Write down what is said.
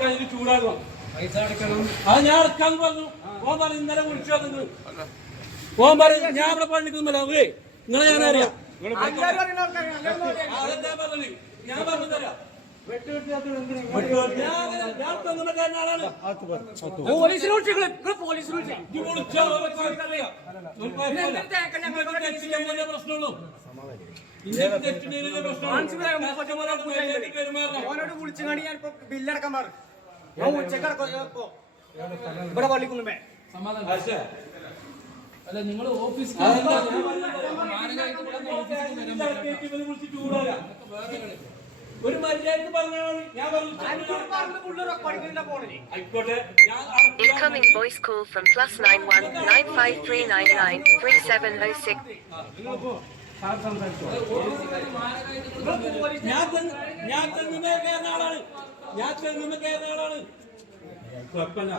കഴിഞ്ഞ് ചൂടാകും. പൈസ അടക്കണം. അത് ഞാൻ അടക്കാന്ന് പറഞ്ഞു. ഓൻ പറഞ്ഞു ഇന്നലെ വിളിച്ചു വന്നത്. ഓൻ പറഞ്ഞു ഞാൻ ഇവിടെ പണിക്കുന്നില്ല. നിങ്ങളെ ഞാൻ അറിയാം. അതെന്താ പറഞ്ഞത്? ഞാൻ പറഞ്ഞു തരാം. പോലീസിനെ പ്രശ്നമുള്ളൂ. ഓനോട് വിളിച്ചുകൊണ്ട് ഞാൻ ഇപ്പൊ ബില്ലടക്കാൻ പറഞ്ഞു. ഞാൻ ഉച്ചക്കടക്കോ ഇവിടെ പള്ളിക്കുന്നുമേ അല്ല നിങ്ങൾ ഓഫീസ് ഒരു മര്യാദക്ക് പറഞ്ഞാൽ ഞാൻ Incoming voice call from +91 95399 3706. ഞാൻ തെങ്ങുന്ന കയറുന്ന ആളാണ്. കുഴപ്പമില്ല.